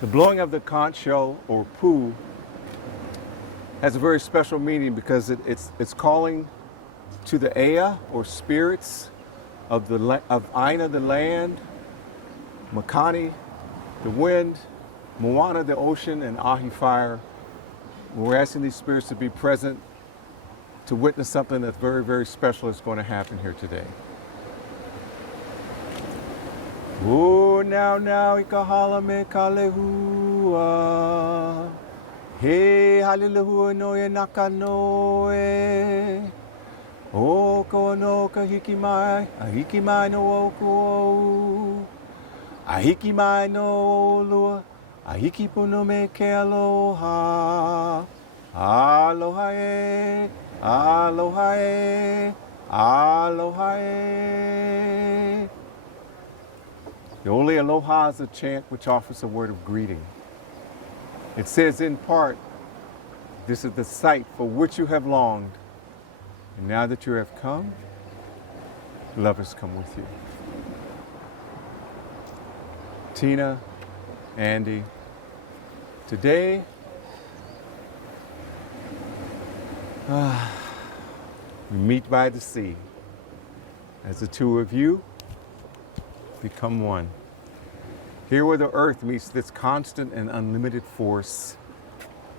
The blowing of the conch shell or pu has a very special meaning because it's calling to the Ea or spirits of Aina the land, Makani the wind, Moana the ocean, and Ahi fire. We're asking these spirits to be present to witness something that's very, very special is going to happen here today. Oh, now, ikahala me kalehua. He halilahua no e naka no e. O ko no ka hiki mai, a hiki mai no o ko. A hiki mai no lua, a hiki puno me ke aloha. Aloha e, aloha e, aloha e. The only aloha is a chant which offers a word of greeting. It says in part, this is the sight for which you have longed. And now that you have come, love has come with you. Tina, Andy, today, we meet by the sea as the two of you become one. Here where the earth meets this constant and unlimited force.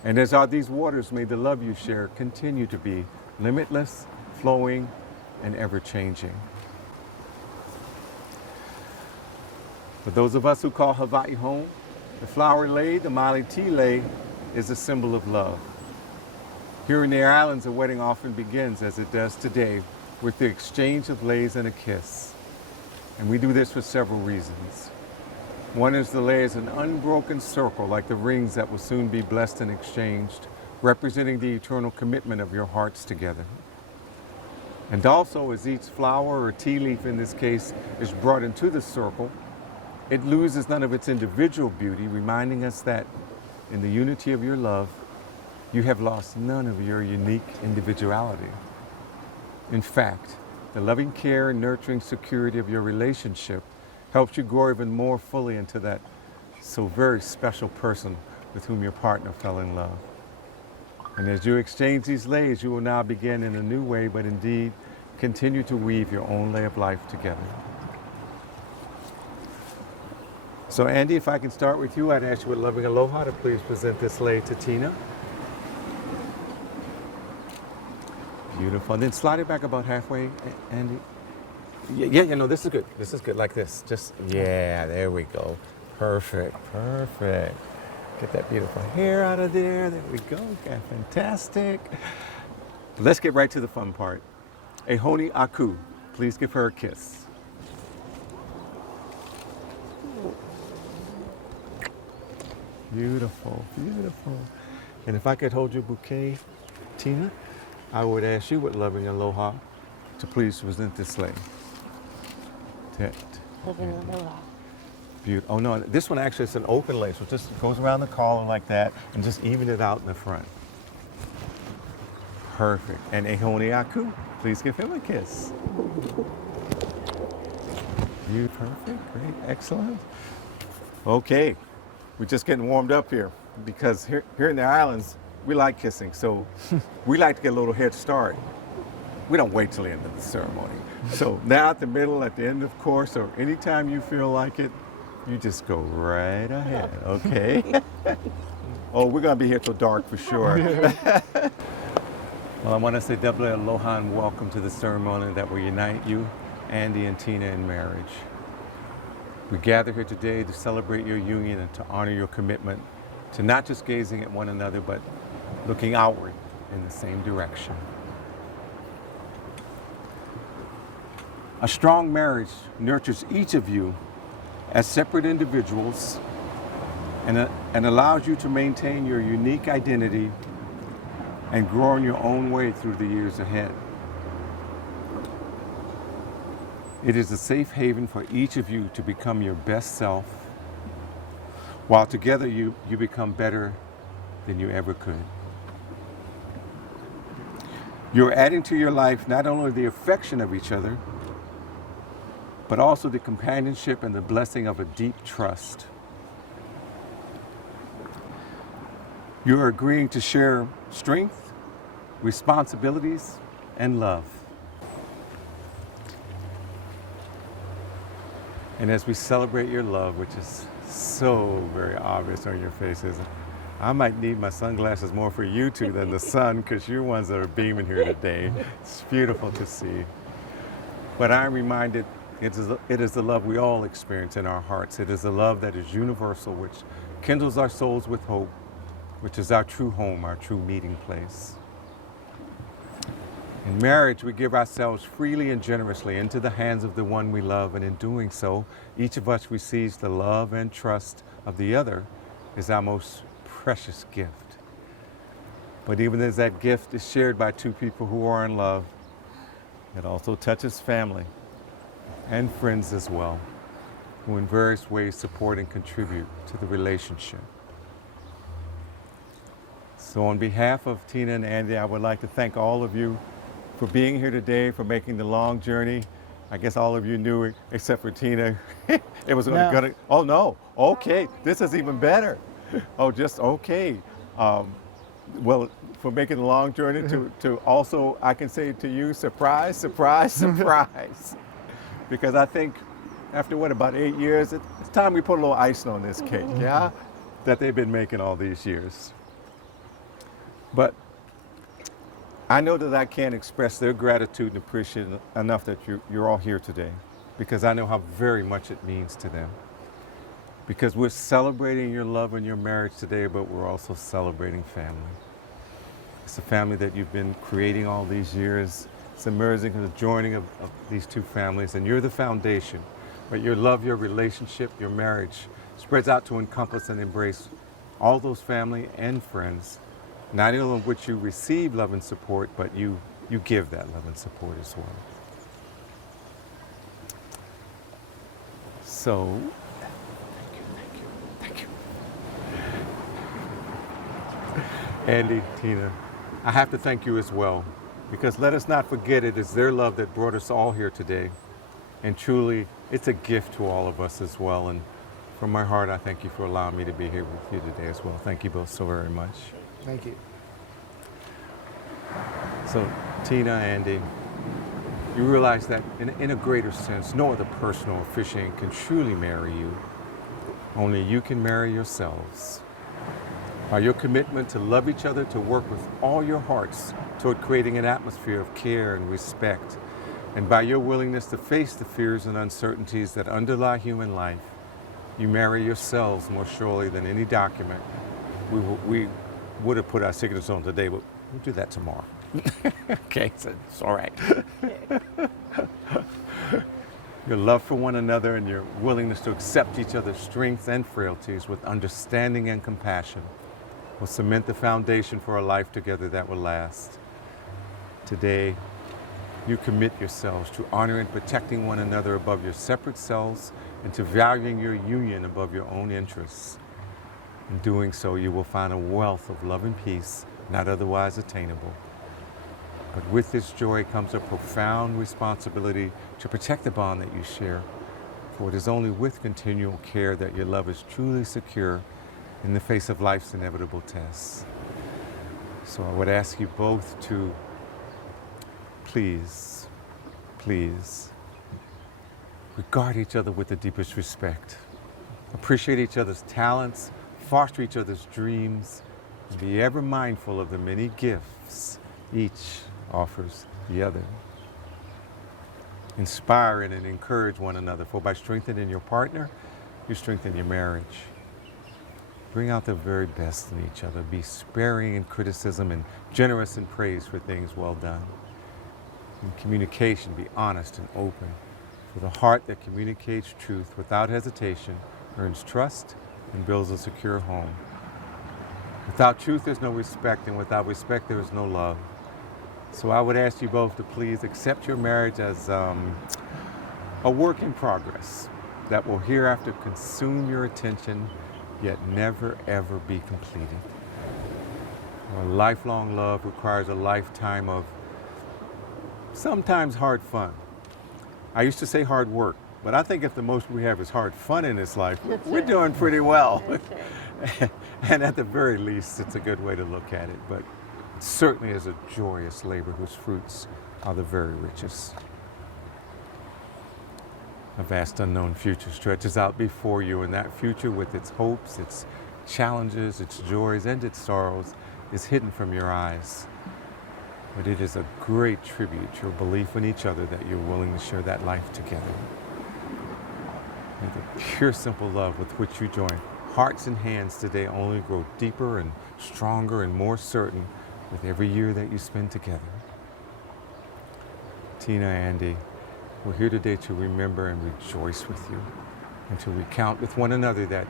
And as are these waters, may the love you share continue to be limitless, flowing, and ever-changing. For those of us who call Hawaii home, the flower lei, the Maui tea lei, is a symbol of love. Here in the islands, a wedding often begins, as it does today, with the exchange of leis and a kiss. And we do this for several reasons. One is the lei is an unbroken circle, like the rings that will soon be blessed and exchanged, representing the eternal commitment of your hearts together. And also, as each flower or tea leaf in this case is brought into the circle, it loses none of its individual beauty, reminding us that in the unity of your love, you have lost none of your unique individuality. In fact, the loving care and nurturing security of your relationship helps you grow even more fully into that so very special person with whom your partner fell in love. And as you exchange these leis, you will now begin in a new way, but indeed continue to weave your own lei of life together. So Andy, if I can start with you, I'd ask you with loving aloha to please present this lei to Tina. Beautiful. And then slide it back about halfway, Andy. Yeah, no, this is good. This is good, like this. Just, yeah, there we go. Perfect, perfect. Get that beautiful hair out of there. There we go. Okay, fantastic. Let's get right to the fun part. Ehoni Aku, please give her a kiss. Beautiful, beautiful. And if I could hold your bouquet, Tina, I would ask you with loving aloha to please present this lei. Loving aloha. Beautiful. Oh no, this one actually is an open lace, so it just goes around the collar like that and just even it out in the front. Perfect. And Ehoni Aku, please give him a kiss. You perfect, great, excellent. Okay, we're just getting warmed up here because here in the islands, we like kissing, so we like to get a little head start. We don't wait till the end of the ceremony. So now at the middle, at the end of course, or anytime you feel like it, you just go right ahead, okay? Oh, we're gonna be here till dark for sure. Well, I want to say doubly aloha and welcome to the ceremony that will unite you, Andy and Tina, in marriage. We gather here today to celebrate your union and to honor your commitment to not just gazing at one another, but looking outward in the same direction. A strong marriage nurtures each of you as separate individuals and allows you to maintain your unique identity and grow in your own way through the years ahead. It is a safe haven for each of you to become your best self, while together you become better than you ever could. You're adding to your life not only the affection of each other, but also the companionship and the blessing of a deep trust. You're agreeing to share strength, responsibilities, and love. And as we celebrate your love, which is so very obvious on your faces, I might need my sunglasses more for you two than the sun, because you're ones that are beaming here today. It's beautiful to see. But I'm reminded it is the love we all experience in our hearts. It is a love that is universal, which kindles our souls with hope, which is our true home, our true meeting place. In marriage, we give ourselves freely and generously into the hands of the one we love, and in doing so, each of us receives the love and trust of the other as our most precious gift. But even as that gift is shared by two people who are in love, it also touches family and friends as well, who in various ways support and contribute to the relationship. So on behalf of Tina and Andy, I would like to thank all of you for being here today, for making the long journey. I guess all of you knew it, except for Tina. It was gonna, oh no, okay, this is even better. Oh, just okay. Well, for making the long journey to also, I can say to you, surprise, surprise, surprise. Because I think after what, about 8 years, it's time we put a little icing on this cake, yeah? That they've been making all these years. But I know that I can't express their gratitude and appreciation enough that you're all here today, because I know how very much it means to them. Because we're celebrating your love and your marriage today, but we're also celebrating family. It's a family that you've been creating all these years. It's emerging from the joining of these two families, and you're the foundation. But your love, your relationship, your marriage spreads out to encompass and embrace all those family and friends, not only of which you receive love and support, but you give that love and support as well. So, thank you. Andy, Tina, I have to thank you as well, because let us not forget it is their love that brought us all here today. And truly, it's a gift to all of us as well. And from my heart, I thank you for allowing me to be here with you today as well. Thank you both so very much. Thank you. So, Tina, Andy, you realize that in a greater sense, no other person or officiant can truly marry you. Only you can marry yourselves. By your commitment to love each other, to work with all your hearts toward creating an atmosphere of care and respect, and by your willingness to face the fears and uncertainties that underlie human life, you marry yourselves more surely than any document we would have put our signatures on today, but we'll do that tomorrow. Okay, so it's all right. Your love for one another and your willingness to accept each other's strengths and frailties with understanding and compassion will cement the foundation for a life together that will last. Today, you commit yourselves to honoring and protecting one another above your separate selves and to valuing your union above your own interests. In doing so, you will find a wealth of love and peace not otherwise attainable. But with this joy comes a profound responsibility to protect the bond that you share, for it is only with continual care that your love is truly secure in the face of life's inevitable tests. So I would ask you both to please regard each other with the deepest respect. Appreciate each other's talents, foster each other's dreams, and be ever mindful of the many gifts each offers the other. Inspire and encourage one another, for by strengthening your partner, you strengthen your marriage. Bring out the very best in each other. Be sparing in criticism and generous in praise for things well done. In communication, be honest and open, for the heart that communicates truth without hesitation earns trust and builds a secure home. Without truth, there's no respect, and without respect, there is no love. So I would ask you both to please accept your marriage as a work in progress that will hereafter consume your attention, yet never ever be completed. A lifelong love requires a lifetime of sometimes hard fun. I used to say hard work, but I think if the most we have is hard fun in this life, we're doing pretty well. And at the very least, it's a good way to look at it, but it certainly is a joyous labor whose fruits are the very richest. A vast unknown future stretches out before you, and that future with its hopes, its challenges, its joys, and its sorrows is hidden from your eyes. But it is a great tribute to your belief in each other that you're willing to share that life together. May the pure, simple love with which you join hearts and hands today only grow deeper and stronger and more certain with every year that you spend together. Tina, Andy, we're here today to remember and rejoice with you and to recount with one another that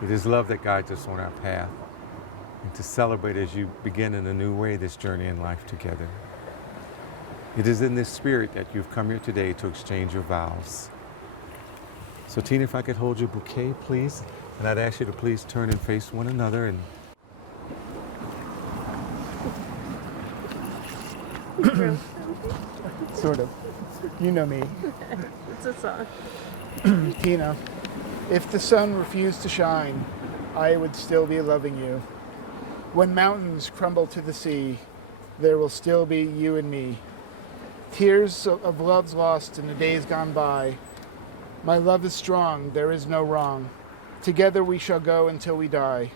it is love that guides us on our path, and to celebrate as you begin in a new way this journey in life together. It is in this spirit that you've come here today to exchange your vows. So Tina, if I could hold your bouquet, please, and I'd ask you to please turn and face one another and Sort of. You know me. It's a song. Tina, if the sun refused to shine, I would still be loving you. When mountains crumble to the sea, there will still be you and me. Tears of loves lost in the days gone by. My love is strong, there is no wrong. Together we shall go until we die.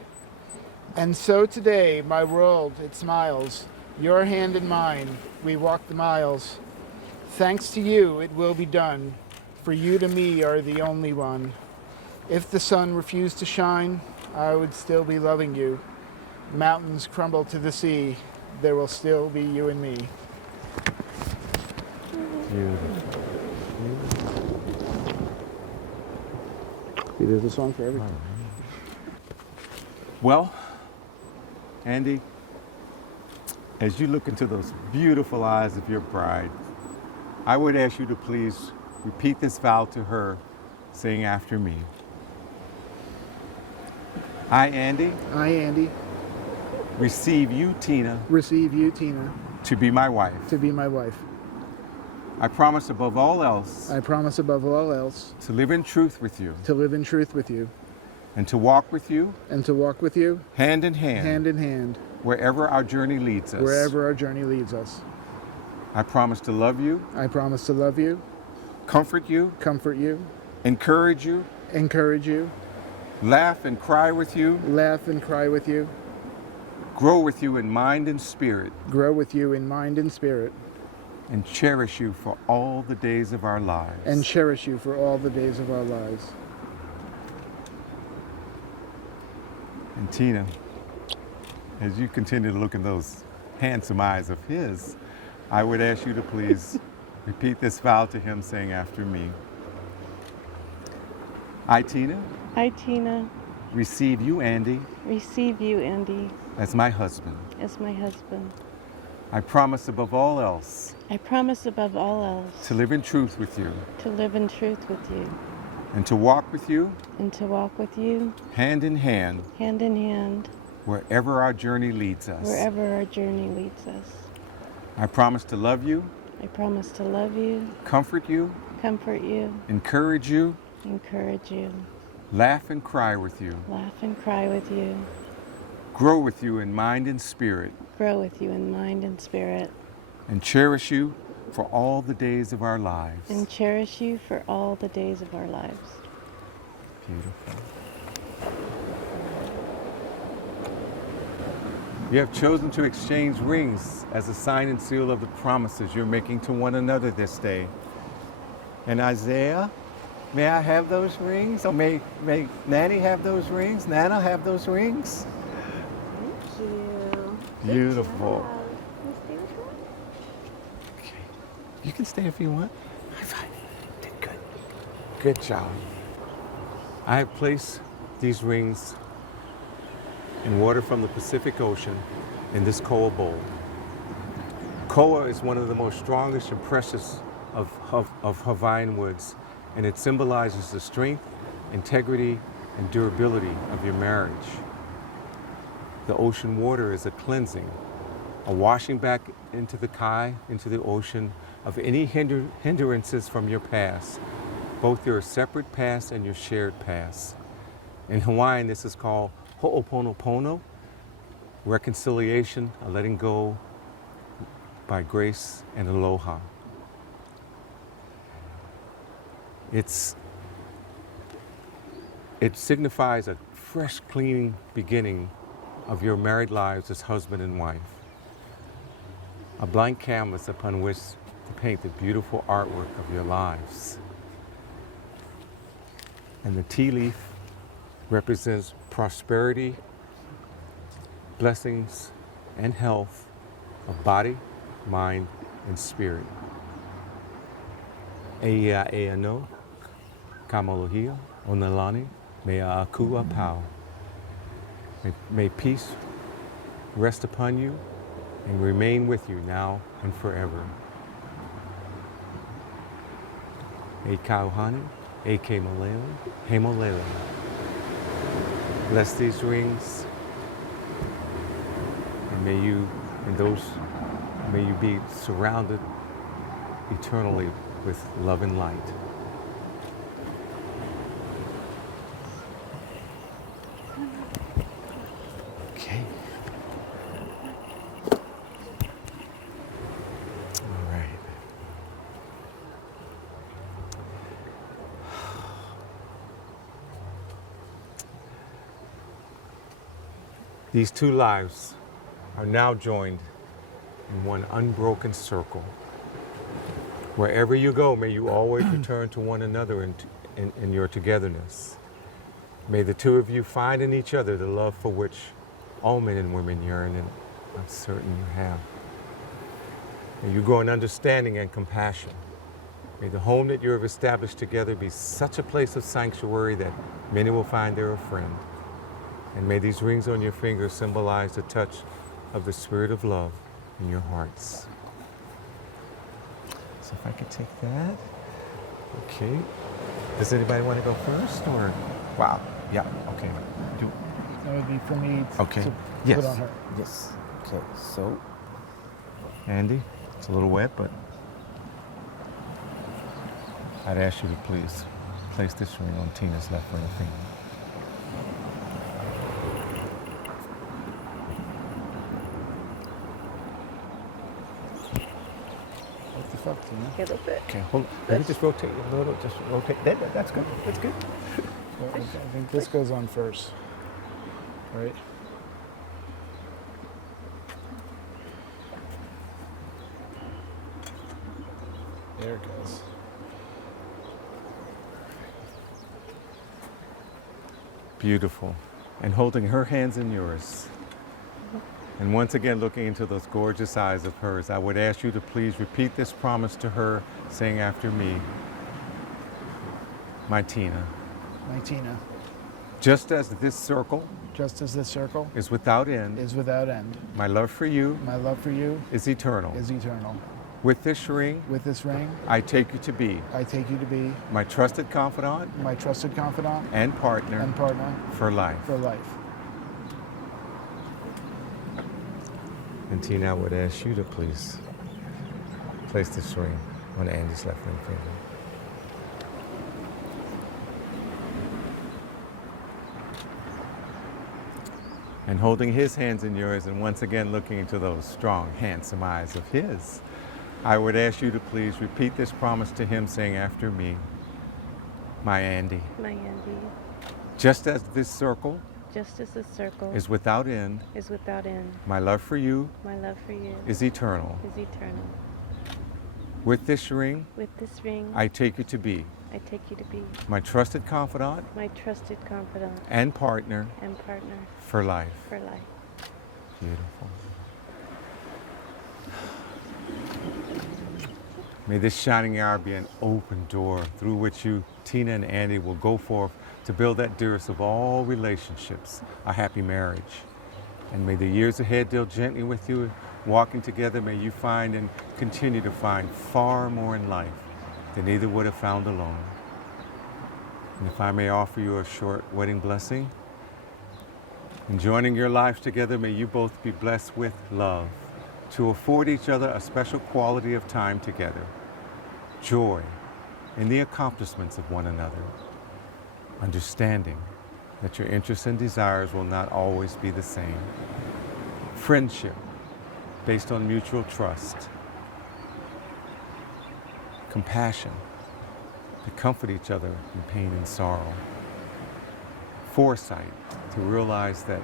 And so today, my world, it smiles. Your hand in mine, we walk the miles. Thanks to you, it will be done. For you to me are the only one. If the sun refused to shine, I would still be loving you. Mountains crumble to the sea, there will still be you and me. See, there's a song for everything. Well, Andy, as you look into those beautiful eyes of your bride, I would ask you to please repeat this vow to her, saying after me. I, Andy, receive you, Tina, to be my wife. I promise above all else to live in truth with you live in truth with you and to walk with you hand in hand wherever our journey leads us. I promise to love you, comfort you, encourage you, laugh and cry with you, grow with you in mind and spirit, and cherish you for all the days of our lives. And Tina, as you continue to look in those handsome eyes of his, I would ask you to please repeat this vow to him, saying after me. I, Tina, receive you, Andy, as my husband. I promise above all else to live in truth with you and to walk with you hand in hand wherever our journey leads us. I promise to love you, comfort you, encourage you, laugh and cry with you, grow with you in mind and spirit, and cherish you for all the days of our lives. Beautiful. You have chosen to exchange rings as a sign and seal of the promises you're making to one another this day. And Isaiah, may I have those rings? Or may Nanny have those rings? Nana have those rings? Thank you. Beautiful. Good job. Can you stay with me? Okay. You can stay if you want. High five. Did good. Good job. I have placed these rings and water from the Pacific Ocean in this koa bowl. Koa is one of the most strongest and precious of Hawaiian woods, and it symbolizes the strength, integrity, and durability of your marriage. The ocean water is a cleansing, a washing back into the kai, into the ocean, of any hindrances from your past, both your separate past and your shared past. In Hawaiian, this is called ho'oponopono, reconciliation, a letting go by grace and aloha. It signifies a fresh, clean beginning of your married lives as husband and wife. A blank canvas upon which to paint the beautiful artwork of your lives. And the tea leaf represents prosperity, blessings, and health of body, mind, and spirit. Eia ea no, kamalohia, onalani, mea akua pau. May peace rest upon you and remain with you now and forever. E kauhani, e ke maleo, he molela. Bless these rings, and may you be surrounded eternally with love and light. Okay. All right. These two lives are now joined in one unbroken circle. Wherever you go, may you always return to one another in your togetherness. May the two of you find in each other the love for which all men and women yearn, and I'm certain you have. May you grow in understanding and compassion. May the home that you have established together be such a place of sanctuary that many will find there a friend. And may these rings on your fingers symbolize the touch of the spirit of love in your hearts. So if I could take that. Okay. Does anybody want to go first, or? Wow. Yeah. Okay. That would be for me Okay. to Yes. put on her. Yes. Okay. So, Andy, it's a little wet, but I'd ask you to please place this ring on Tina's left ring finger. What the fuck, Tina? A little bit. Okay, hold on. Let me just rotate a little. Just rotate. That's good. That's good. Well, I think this goes on first. Right? There it goes. Beautiful. And holding her hands in yours. And once again, looking into those gorgeous eyes of hers, I would ask you to please repeat this promise to her, saying after me, my Tina, My Tina, just as this circle just as this circle is without end, is without end, my love for you my love for you is eternal. is eternal. With this ring, With this ring, I take you to be I take you to be my trusted confidant my trusted confidant and partner and partner for life. for life. And Tina, I would ask you to please place this ring on Andy's left ring finger. And holding his hands in yours, and once again looking into those strong, handsome eyes of his, I would ask you to please repeat this promise to him, saying after me, my Andy, My Andy, just as this circle just as this circle is without end, is without end, my love for you my love for you is eternal. is eternal. With this ring, With this ring, I take you to be I take you to be my trusted confidant my trusted confidant and partner and partner for life. for life. Beautiful. May this shining hour be an open door through which you, Tina and Andy, will go forth to build that dearest of all relationships, a happy marriage. And may the years ahead deal gently with you. Walking together, may you find and continue to find far more in life than either would have found alone. And if I may offer you a short wedding blessing, in joining your lives together, may you both be blessed with love to afford each other a special quality of time together, joy in the accomplishments of one another, understanding that your interests and desires will not always be the same, friendship based on mutual trust, compassion to comfort each other in pain and sorrow, foresight to realize that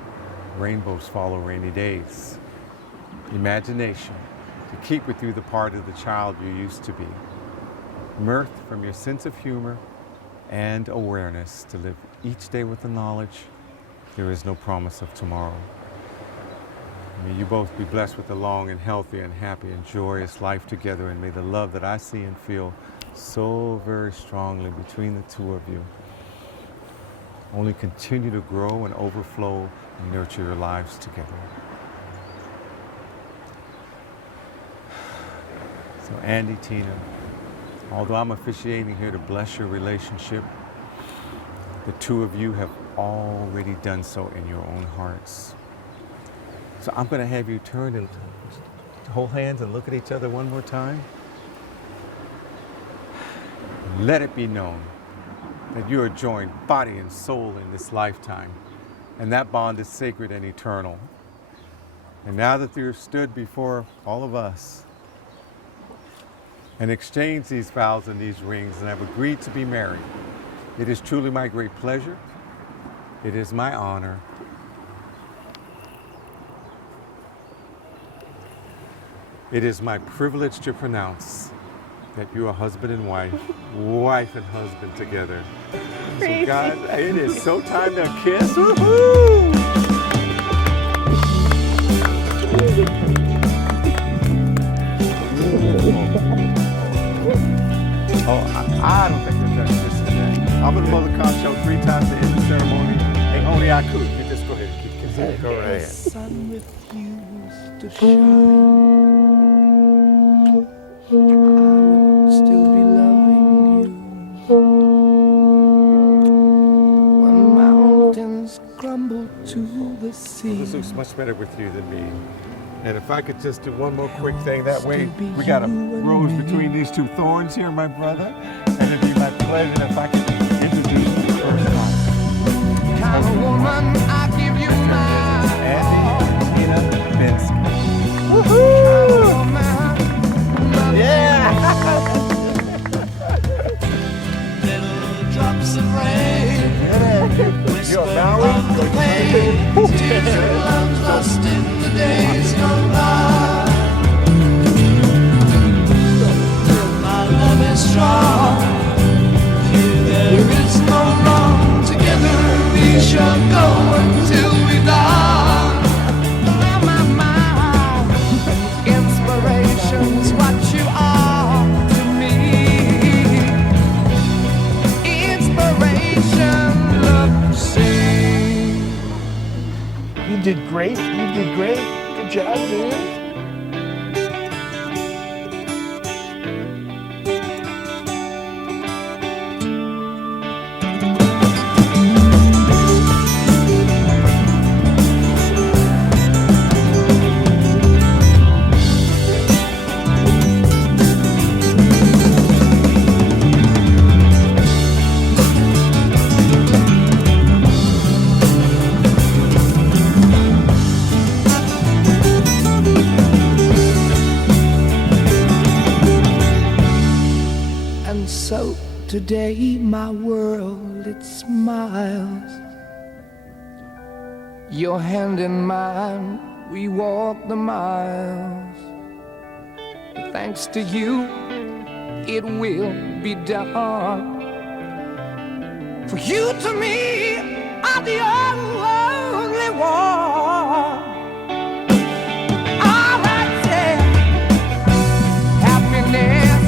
rainbows follow rainy days, imagination to keep with you the part of the child you used to be, mirth from your sense of humor, and awareness to live each day with the knowledge there is no promise of tomorrow. May you both be blessed with a long and healthy and happy and joyous life together, and may the love that I see and feel so very strongly between the two of you only continue to grow and overflow and nurture your lives together. So Andy, Tina, although I'm officiating here to bless your relationship, the two of you have already done so in your own hearts. So I'm going to have you turn and hold hands and look at each other one more time. Let it be known that you are joined body and soul in this lifetime, and that bond is sacred and eternal. And now that you're stood before all of us and exchanged these vows and these rings and have agreed to be married, it is truly my great pleasure. It is my honor. It is my privilege to pronounce that you are husband and wife, wife and husband together. Crazy. So God, it is so time to kiss. Woohoo! I don't think there's any kiss today. I'm gonna blow the conch shell 3 times to end the ceremony. Hey, only I could. You just go ahead and keep kissing. Go right ahead. The sun refused to shine, I would still be loving you. When mountains crumble to the sea. This looks much better with you than me. And if I could just do one more quick thing, that way we got a rose between these two thorns here, my brother. And it'd be my pleasure if I could introduce you first time. Kind of woman, I give you my Andy, Tina, Vinsky. Woohoo! Yeah! Little drops of rain, You're a Maui? the pain, tears of love lost in the days gone by. My love is strong, there is no wrong. Together we shall go until we die. My inspiration's what you are to me. Inspiration, love, sing. You did great. You did great. Good job, dude. And so today my world, it smiles. Your hand in mine, we walk the miles. Thanks to you, it will be done. For you to me are the only one. All I say, happiness,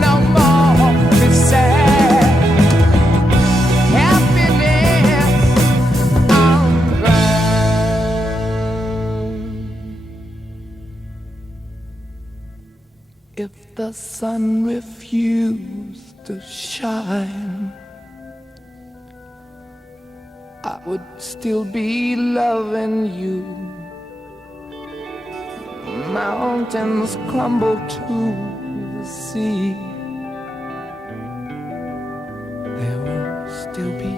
no more be sad. Happiness, I'm glad. the sun refused to shine, I would still be loving you. Mountains crumble to the sea, there will still be